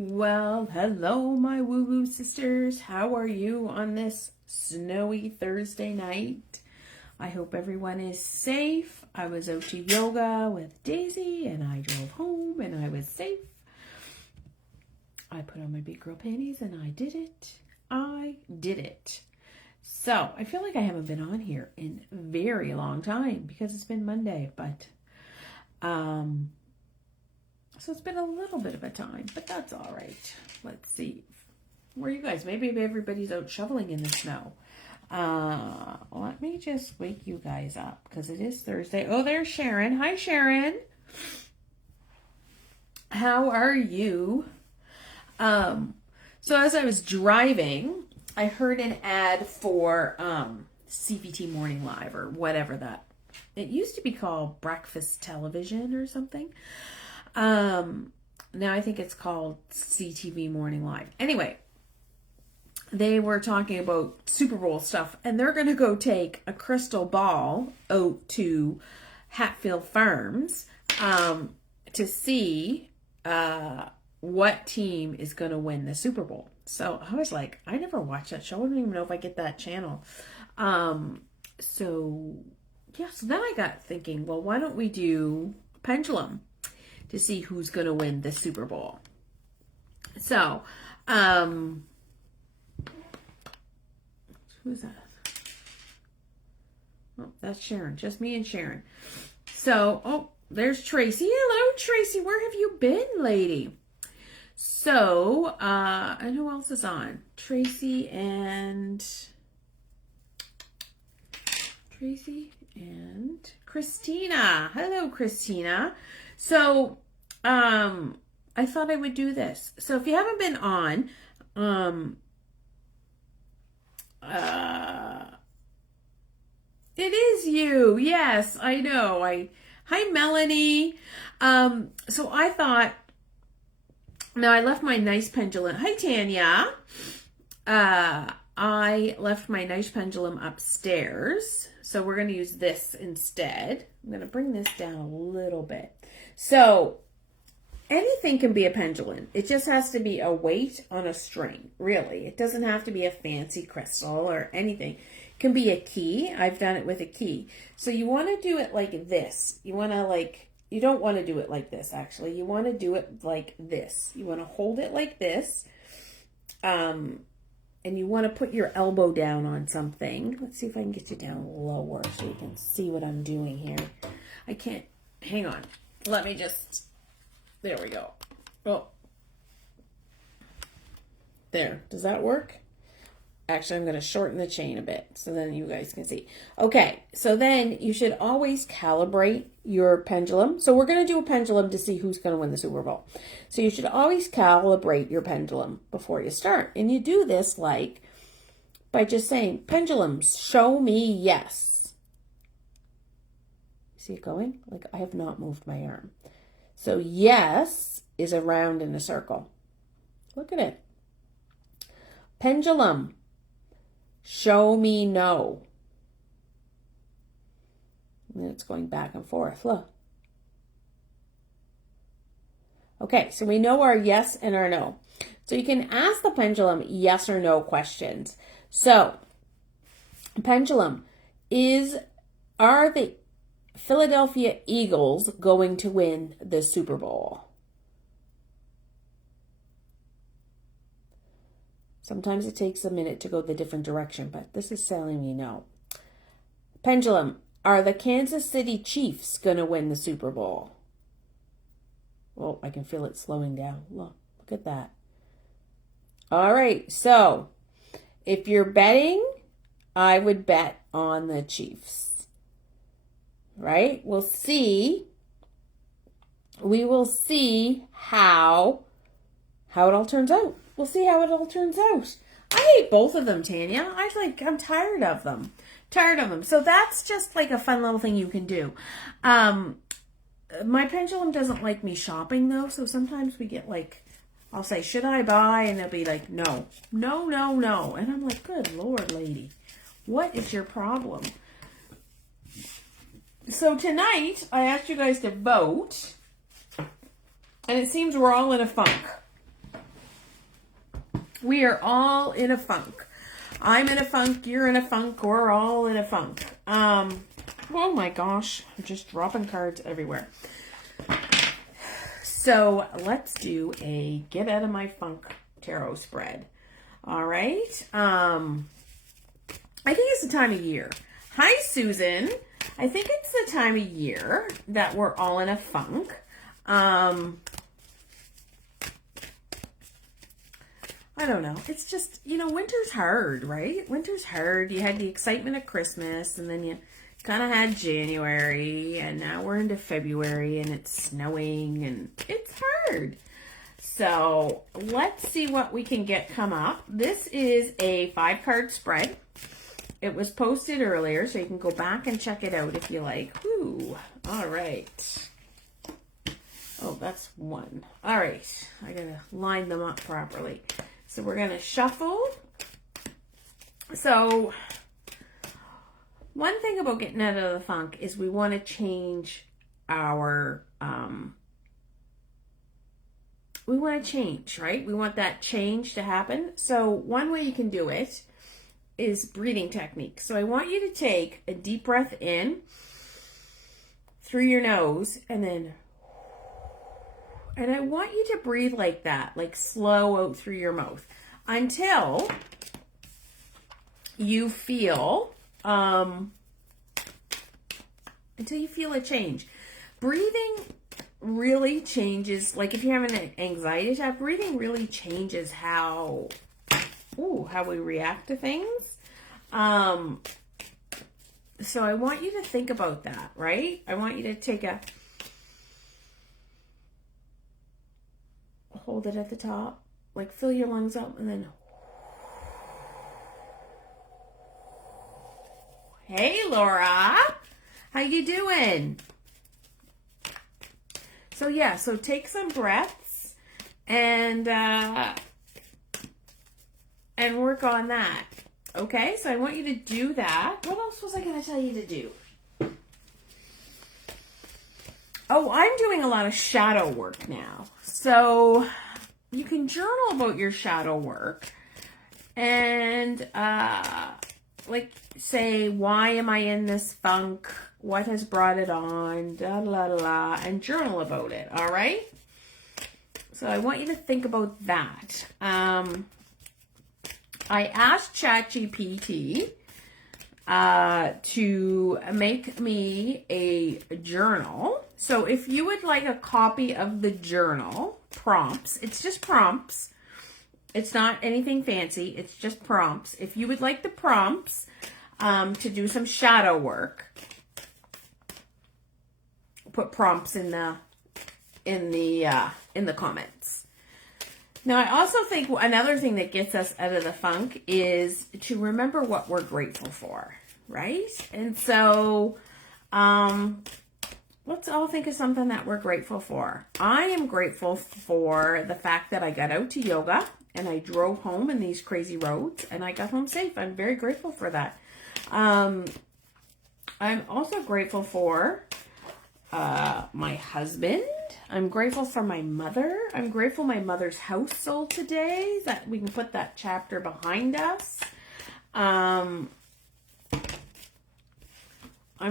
Well, hello, my woo-woo sisters. How are you on this snowy Thursday night? I hope everyone is safe. I was out to yoga with Daisy and I drove home and I was safe. I put on my big girl panties and I did it. I did it. So, I feel like I haven't been on here in a very long time because it's been Monday, but so it's been a little bit of a time, but that's all right. Let's see. Where are you guys? Maybe everybody's out shoveling in the snow. Let me just wake you guys up because it is Thursday. Oh, there's Sharon. Hi, Sharon. How are you? So as I was driving, I heard an ad for CPT Morning Live or whatever that. It used to be called Breakfast Television or something. Now I think it's called CTV Morning Live. Anyway, they were talking about Super Bowl stuff, and they're going to go take a crystal ball out to Hatfield Farms to see what team is going to win the Super Bowl. So I was like, I never watched that show. I don't even know if I get that channel. So then I got thinking, well, why don't we do Pendulum to see who's going to win the Super Bowl? So, who's that? Oh, that's Sharon. Just me and Sharon. So, there's Tracy. Hello, Tracy. Where have you been, lady? So, and who else is on? Tracy and Christina. Hello, Christina. So, I thought I would do this. So if you haven't been on, it is you. Yes, I know. Hi, Melanie. So I thought, now I left my nice pendulum. Hi, Tanya. I left my nice pendulum upstairs. So we're going to use this instead. I'm going to bring this down a little bit. So anything can be a pendulum. It just has to be a weight on a string, really. It doesn't have to be a fancy crystal or anything. It can be a key. I've done it with a key. So you want to do it like this. You don't want to do it like this, actually. You want to do it like this. You want to hold it like this. And you want to put your elbow down on something. Let's see if I can get you down lower so you can see what I'm doing here. I can't. Hang on. Let me just. There we go. Oh. There. Does that work? Actually, I'm going to shorten the chain a bit so then you guys can see. Okay. So then you should always calibrate your pendulum. So we're going to do a pendulum to see who's going to win the Super Bowl. So you should always calibrate your pendulum before you start. And you do this by just saying, pendulums, show me yes. See it going? Like I have not moved my arm. So yes is a round in a circle. Look at it. Pendulum, show me no. And it's going back and forth. Look. Okay, so we know our yes and our no. So you can ask the pendulum yes or no questions. So, pendulum, are the Philadelphia Eagles going to win the Super Bowl? Sometimes it takes a minute to go the different direction, but this is telling me no. Pendulum, are the Kansas City Chiefs going to win the Super Bowl? Oh, I can feel it slowing down. Look at that. All right, so if you're betting, I would bet on the Chiefs. Right? We will see how it all turns out. We'll see how it all turns out. I hate both of them, Tanya. I'm tired of them. So that's just like a fun little thing you can do. My pendulum doesn't like me shopping though, so sometimes we get I'll say, should I buy? And they'll be like, no. And I'm like, good Lord, lady, what is your problem? So tonight, I asked you guys to vote, and it seems we're all in a funk. We are all in a funk. I'm in a funk, you're in a funk, we're all in a funk. Oh my gosh, I'm just dropping cards everywhere. So let's do a get out of my funk tarot spread. All right. I think it's the time of year. Hi, Susan. I think it's the time of year that we're all in a funk. I don't know. It's just, winter's hard, right? Winter's hard. You had the excitement of Christmas, and then you kind of had January, and now we're into February, and it's snowing, and it's hard. So let's see what we can get come up. This is a 5-card spread. It was posted earlier, so you can go back and check it out if you like. Ooh, all right. Oh, that's one. All right, I gotta line them up properly. So we're gonna shuffle. So one thing about getting out of the funk is we want to change our, right? We want that change to happen. So one way you can do it is breathing technique. So I want you to take a deep breath in through your nose, and I want you to breathe like that, like slow out through your mouth until you feel a change. Breathing really changes, like if you're having an anxiety attack, breathing really changes how we react to things. So I want you to think about that, right? I want you to take hold it at the top, like fill your lungs up, and then hey, Laura, how you doing? So yeah, so take some breaths and work on that. Okay, so I want you to do that. What else was I going to tell you to do? Oh, I'm doing a lot of shadow work now. So you can journal about your shadow work and like say, why am I in this funk? What has brought it on? Da la la, and journal about it. All right. So I want you to think about that. I asked ChatGPT to make me a journal. So if you would like a copy of the journal prompts, it's just prompts. It's not anything fancy. It's just prompts. If you would like the prompts to do some shadow work, put prompts in the comments. Now, I also think another thing that gets us out of the funk is to remember what we're grateful for, right? And so let's all think of something that we're grateful for. I am grateful for the fact that I got out to yoga and I drove home in these crazy roads and I got home safe. I'm very grateful for that. I'm also grateful for my husband. I'm grateful for my mother. I'm grateful my mother's house sold today, that we can put that chapter behind us. I'm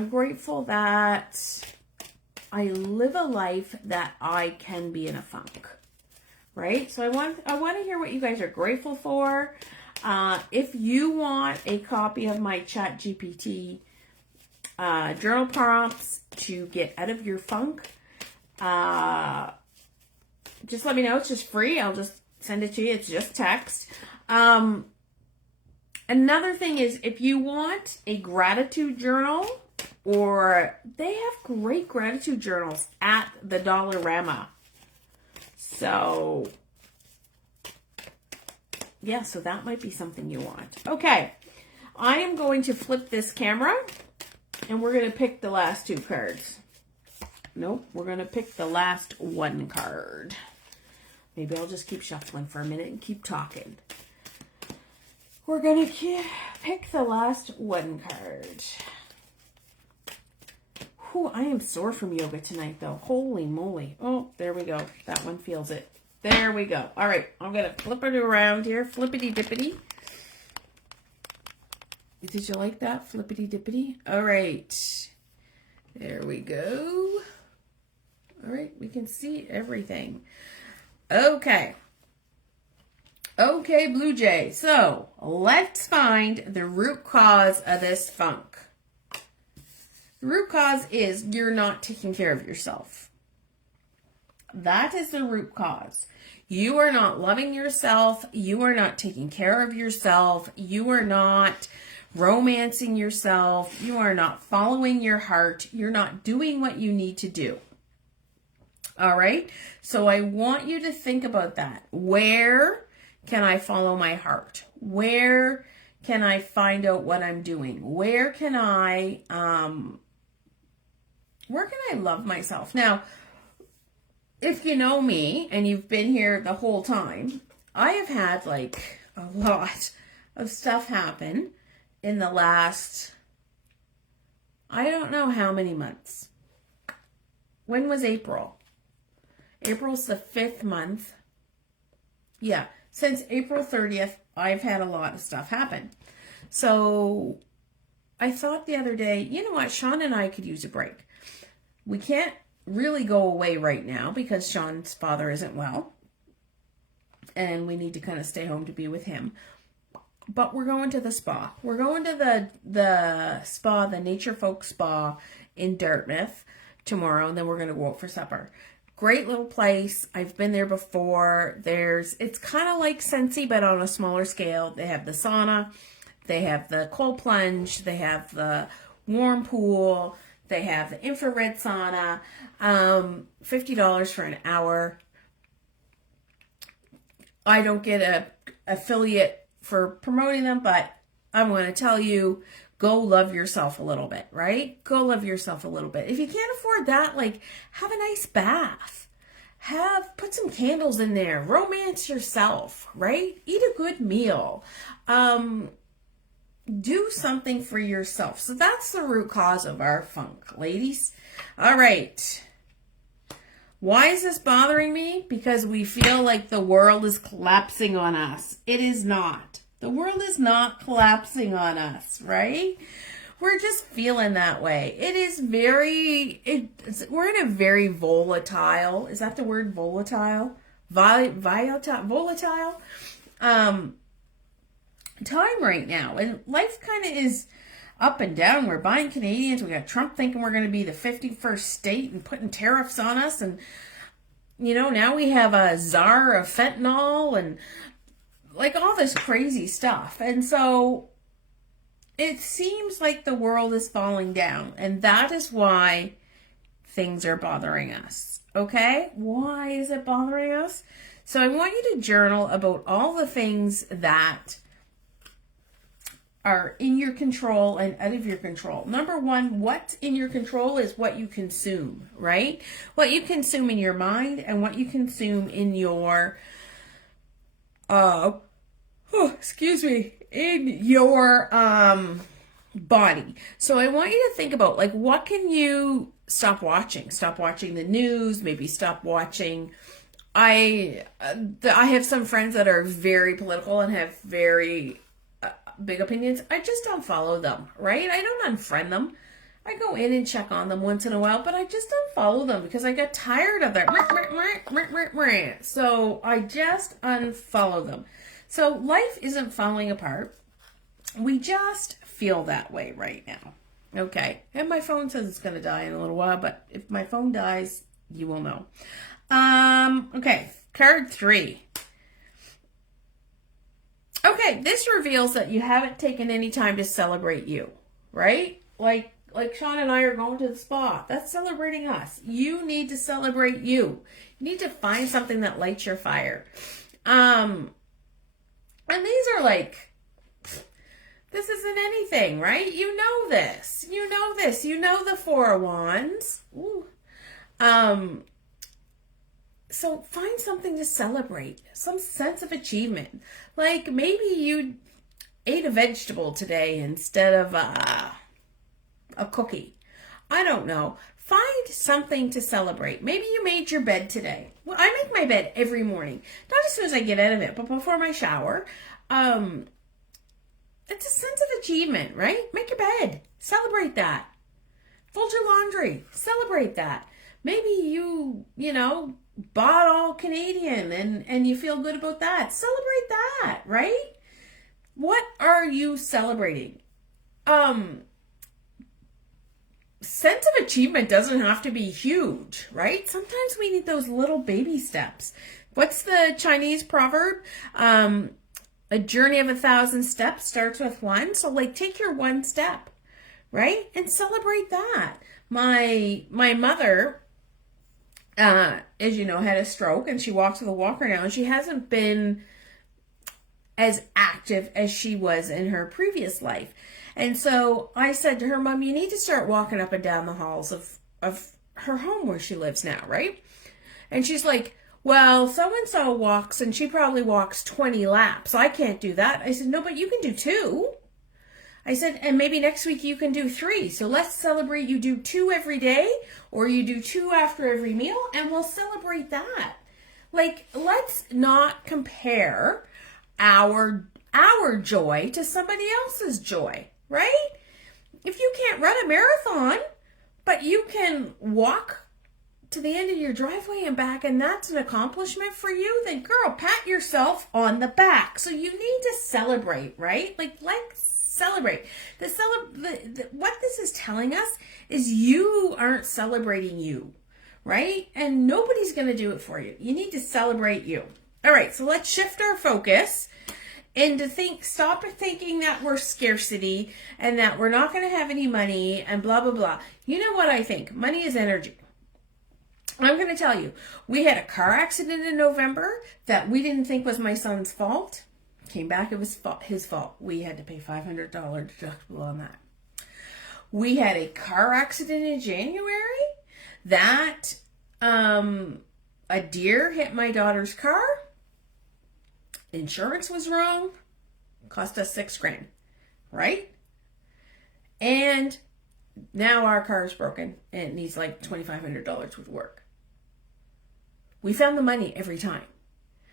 grateful that I live a life that I can be in a funk, right? So I want to hear what you guys are grateful for. If you want a copy of my ChatGPT journal prompts to get out of your funk, just let me know. It's just free. I'll just send it to you. It's just text. Another thing is, if you want a gratitude journal, or they have great gratitude journals at the Dollarama. So yeah, so that might be something you want. Okay, I am going to flip this camera and we're going to pick the last 2 cards. Nope, we're going to pick the last 1 card. Maybe I'll just keep shuffling for a minute and keep talking. We're going to pick the last 1 card. Whew, I am sore from yoga tonight, though. Holy moly. Oh, there we go. That one feels it. There we go. All right, I'm going to flip it around here. Flippity dippity. Did you like that? Flippity dippity. All right. There we go. All right, we can see everything. Okay. Okay, Blue Jay. So let's find the root cause of this funk. The root cause is you're not taking care of yourself. That is the root cause. You are not loving yourself. You are not taking care of yourself. You are not romancing yourself. You are not following your heart. You're not doing what you need to do. All right? So I want you to think about that. Where can I follow my heart? Where can I find out what I'm doing? Where can I love myself? Now, if you know me and you've been here the whole time, I have had like a lot of stuff happen in the last, I don't know how many months. When was April? April's the 5th month. Yeah, since April 30th, I've had a lot of stuff happen. So I thought the other day, you know what, Sean and I could use a break. We can't really go away right now because Sean's father isn't well. And we need to kind of stay home to be with him. But we're going to the spa. We're going to the spa, the Nature Folk Spa in Dartmouth tomorrow. And then we're going to go out for supper. Great little place. I've been there before. It's kind of like Scentsy, but on a smaller scale. They have the sauna. They have the cold plunge. They have the warm pool. They have the infrared sauna. $50 for an hour. I don't get a affiliate for promoting them, but I'm going to tell you, go love yourself a little bit, right? Go love yourself a little bit. If you can't afford that, like, have a nice bath. Put some candles in there. Romance yourself, right? Eat a good meal. Do something for yourself. So that's the root cause of our funk, ladies. All right. Why is this bothering me? Because we feel like the world is collapsing on us. It is not. The world is not collapsing on us, right? We're just feeling that way. We're in a very volatile, is that the word volatile? Volatile? Time right now. And life kind of is up and down. We're buying Canadians. We got Trump thinking we're going to be the 51st state and putting tariffs on us. And, you know, now we have a czar of fentanyl and like all this crazy stuff. And so it seems like the world is falling down. And that is why things are bothering us. Okay? Why is it bothering us? So I want you to journal about all the things that are in your control and out of your control. Number one, what's in your control is what you consume, right? What you consume in your mind and what you consume in your, in your body. So I want you to think about, like, what can you stop watching? Stop watching the news, maybe stop watching. I have some friends that are very political and have very big opinions. I just don't follow them, right? I don't unfriend them. I go in and check on them once in a while, but I just don't follow them because I got tired of their so I just unfollow them. So life isn't falling apart. We just feel that way right now. Okay. And my phone says it's going to die in a little while, but if my phone dies, you will know. Okay. Card 3. Okay, this reveals that you haven't taken any time to celebrate you, right? Like Sean and I are going to the spa. That's celebrating us. You need to celebrate you. You need to find something that lights your fire. And these are like, this isn't anything, right? You know this. You know this. You know the 4 of Wands. Ooh. So find something to celebrate, some sense of achievement. Like maybe you ate a vegetable today instead of a cookie. I don't know. Find something to celebrate. Maybe you made your bed today. Well, I make my bed every morning. Not as soon as I get out of it, but before my shower. It's a sense of achievement, right? Make your bed. Celebrate that. Fold your laundry. Celebrate that. Maybe you bought all Canadian and you feel good about that. Celebrate that, right? What are you celebrating? Sense of achievement doesn't have to be huge, right? Sometimes we need those little baby steps. What's the Chinese proverb? A journey of 1,000 steps starts with one. So take your one step, right? And celebrate that. My mother, as you know, had a stroke and she walks with a walker now, and she hasn't been as active as she was in her previous life. And so I said to her, Mom, you need to start walking up and down the halls of her home where she lives now, right? And she's like, well, so-and-so walks and she probably walks 20 laps. I can't do that. I said, no, but you can do 2. I said, and maybe next week you can do 3. So let's celebrate you do 2 every day, or you do 2 after every meal, and we'll celebrate that. Let's not compare our joy to somebody else's joy, right? If you can't run a marathon, but you can walk to the end of your driveway and back, and that's an accomplishment for you, then girl, pat yourself on the back. So you need to celebrate, right? Let's celebrate. What this is telling us is you aren't celebrating you, right? And nobody's going to do it for you. You need to celebrate you. All right, so let's shift our focus and stop thinking that we're scarcity and that we're not going to have any money and blah, blah, blah. You know what I think? Money is energy. I'm going to tell you, we had a car accident in November that we didn't think was my son's fault. Came back, it was his fault. We had to pay $500 deductible on that. We had a car accident in January that a deer hit my daughter's car. Insurance was wrong. Cost us $6,000, right? And now our car is broken and it needs $2,500 worth of work. We found the money every time.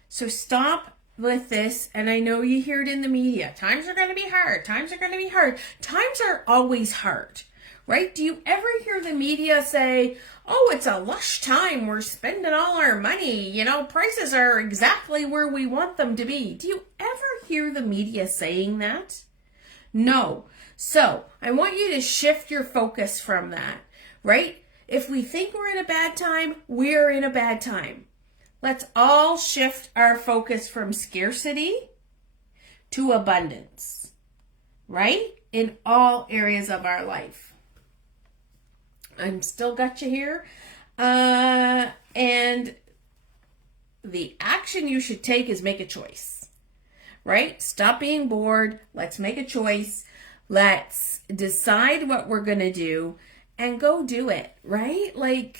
So stop with this. And I know you hear it in the media. Times are going to be hard. Times are going to be hard. Times are always hard, right? Do you ever hear the media say, oh, it's a lush time. We're spending all our money. Prices are exactly where we want them to be. Do you ever hear the media saying that? No. So I want you to shift your focus from that, right? If we think we're in a bad time, we're in a bad time. Let's all shift our focus from scarcity to abundance, right? In all areas of our life. I'm still got you here. And the action you should take is make a choice, right? Stop being bored. Let's make a choice. Let's decide what we're going to do and go do it, right?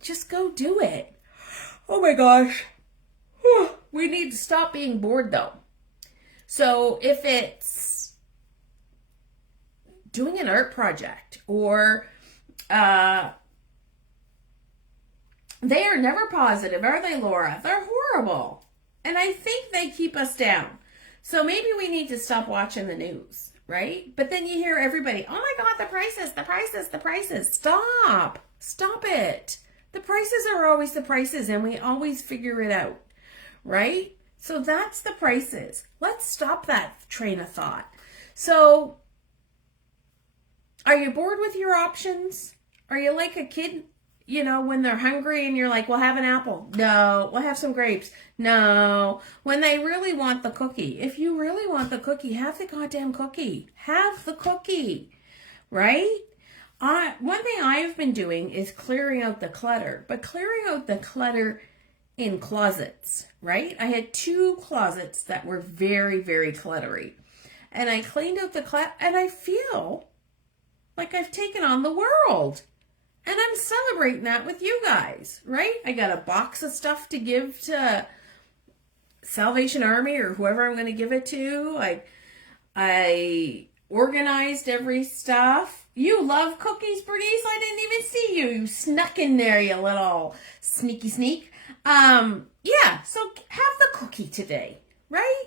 Just go do it. Oh my gosh. We need to stop being bored though. So if it's doing an art project or they are never positive, are they, Laura? They're horrible. And I think they keep us down. So maybe we need to stop watching the news, right? But then you hear everybody, oh my God, the prices, the prices, the prices. Stop it. The prices are always the prices and we always figure it out, right? So that's the prices. Let's stop that train of thought. So are you bored with your options? Are you like a kid, when they're hungry and you're like, well, have an apple. No. We'll have some grapes. No. When they really want the cookie. If you really want the cookie, have the goddamn cookie. Have the cookie, right? One thing I've been doing is clearing out the clutter, but clearing out the clutter in closets, right? I had 2 closets that were very, very cluttery. And I cleaned out the clutter and I feel like I've taken on the world. And I'm celebrating that with you guys, right? I got a box of stuff to give to Salvation Army or whoever I'm going to give it to. I organized every stuff. You love cookies, Bernice? I didn't even see you. You snuck in there, you little sneaky sneak. Yeah, so have the cookie today, right?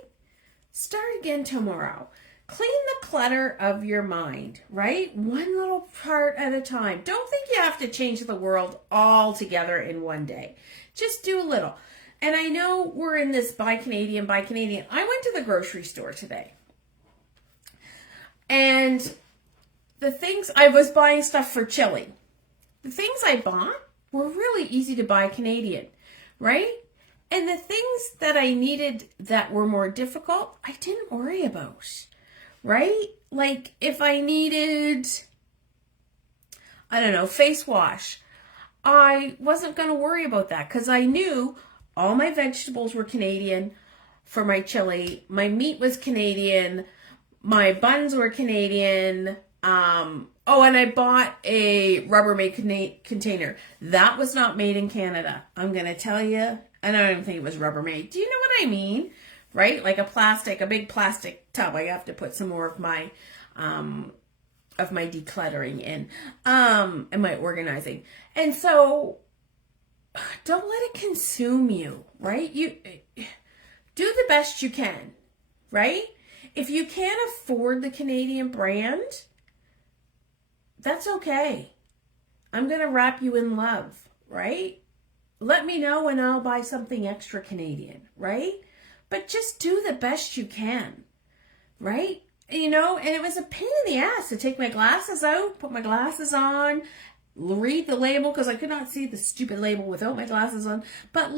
Start again tomorrow. Clean the clutter of your mind, right? One little part at a time. Don't think you have to change the world all together in one day. Just do a little. And I know we're in this buy Canadian, buy Canadian. I went to the grocery store today. And the things, I was buying stuff for chili. The things I bought were really easy to buy Canadian, right? And the things that I needed that were more difficult, I didn't worry about, right? Like if I needed, I don't know, face wash, I wasn't going to worry about that because I knew all my vegetables were Canadian for my chili. My meat was Canadian. My buns were Canadian. And I bought a Rubbermaid container. That was not made in Canada. I'm going to tell you. And I don't even think it was Rubbermaid. Do you know what I mean? Right? Like a big plastic tub. I have to put some more of my decluttering in, and my organizing. And so don't let it consume you, right? You do the best you can, right? If you can't afford the Canadian brand, that's okay. I'm going to wrap you in love, right? Let me know and I'll buy something extra Canadian, right? But just do the best you can, right? You know, and it was a pain in the ass to take my glasses out, put my glasses on, read the label because I could not see the stupid label without my glasses on. But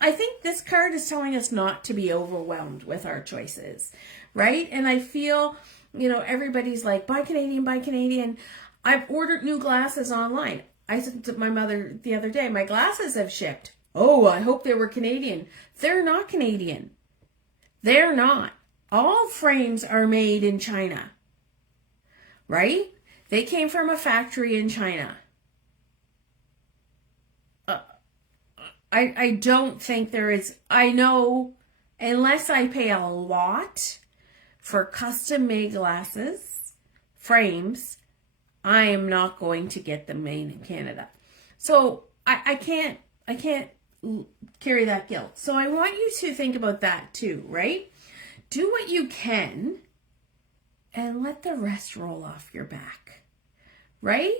I think this card is telling us not to be overwhelmed with our choices, right? And I feel, you know, everybody's like, buy Canadian, buy Canadian. I've ordered new glasses online. I said to my mother the other day, my glasses have shipped. Oh, I hope they were Canadian. They're not Canadian. They're not. All frames are made in China, right? They came from a factory in China. I don't think there is, I know, unless I pay a lot for custom made glasses, frames, I am not going to get them made in Canada. So I can't carry that guilt. So I want you to think about that too, right? Do what you can and let the rest roll off your back, right?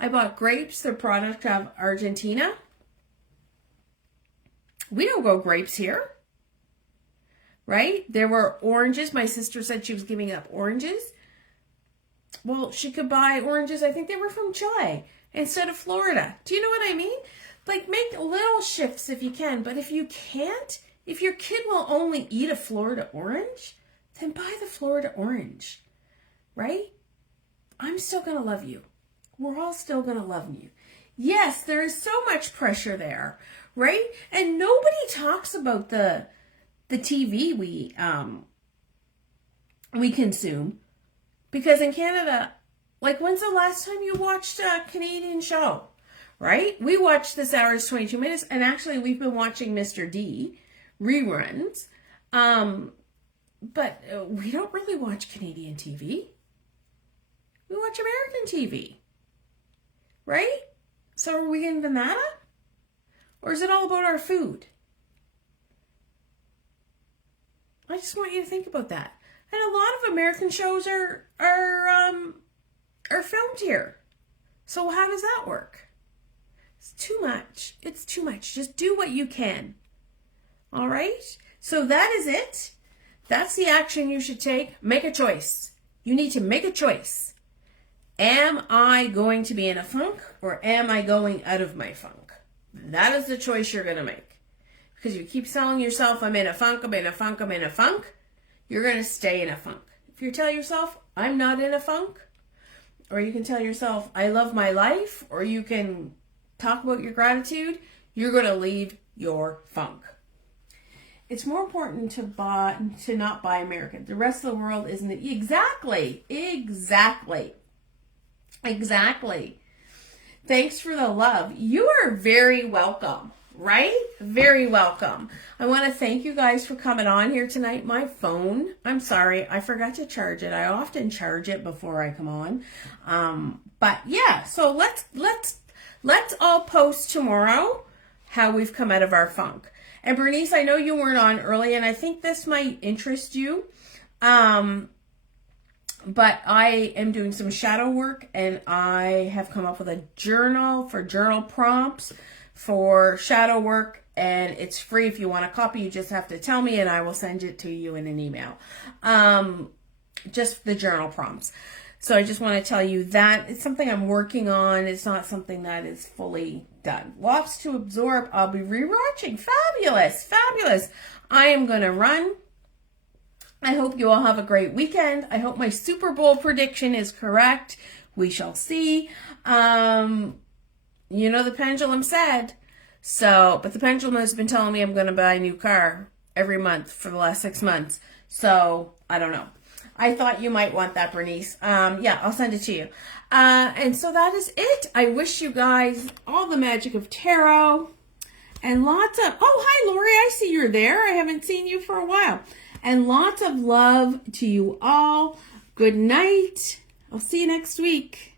I bought grapes, the product of Argentina. We don't grow grapes here, right? There were oranges. My sister said she was giving up oranges. Well, she could buy oranges. I think they were from Chile instead of Florida. Do you know what I mean? Like, make little shifts if you can. But if you can't, if your kid will only eat a Florida orange, then buy the Florida orange, right? I'm still going to love you. We're all still going to love you. Yes, there is so much pressure there, right? And nobody talks about the TV we consume, because in Canada, like, when's the last time you watched a Canadian show, right? We watched This Hour is 22 Minutes, and actually we've been watching Mr. D reruns, but we don't really watch Canadian TV. We watch American TV, right? So are we getting the nada? Or is it all about our food? I just want you to think about that. And a lot of American shows are filmed here. So how does that work? It's too much. It's too much. Just do what you can. All right? So that is it. That's the action you should take. Make a choice. You need to make a choice. Am I going to be in a funk, or am I going out of my funk? That is the choice you're going to make. Because you keep telling yourself, I'm in a funk, I'm in a funk, I'm in a funk, you're going to stay in a funk. If you tell yourself, I'm not in a funk, or you can tell yourself, I love my life, or you can talk about your gratitude, you're going to leave your funk. It's more important to not buy American. The rest of the world isn't it? Exactly. Thanks for the love. You are very welcome, right? Very welcome. I want to thank you guys for coming on here tonight. My phone, I'm sorry, I forgot to charge it. I often charge it before I come on. But yeah, so let's all post tomorrow how we've come out of our funk. And Bernice, I know you weren't on early, and I think this might interest you. But I am doing some shadow work, and I have come up with a journal for journal prompts for shadow work, and it's free. If you want a copy, you just have to tell me, and I will send it to you in an email. Just the journal prompts. So I just want to tell you that it's something I'm working on. It's not something that is fully done. Lots to absorb. I'll be rewatching. Fabulous, fabulous. I am going to run. I hope you all have a great weekend. I hope my Super Bowl prediction is correct. We shall see. You know, the pendulum said. So, but the pendulum has been telling me I'm going to buy a new car every month for the last 6 months. So, I don't know. I thought you might want that, Bernice. Yeah, I'll send it to you. And so that is it. I wish you guys all the magic of tarot and lots of... Oh, hi, Lori. I see you're there. I haven't seen you for a while. And lots of love to you all. Good night. I'll see you next week.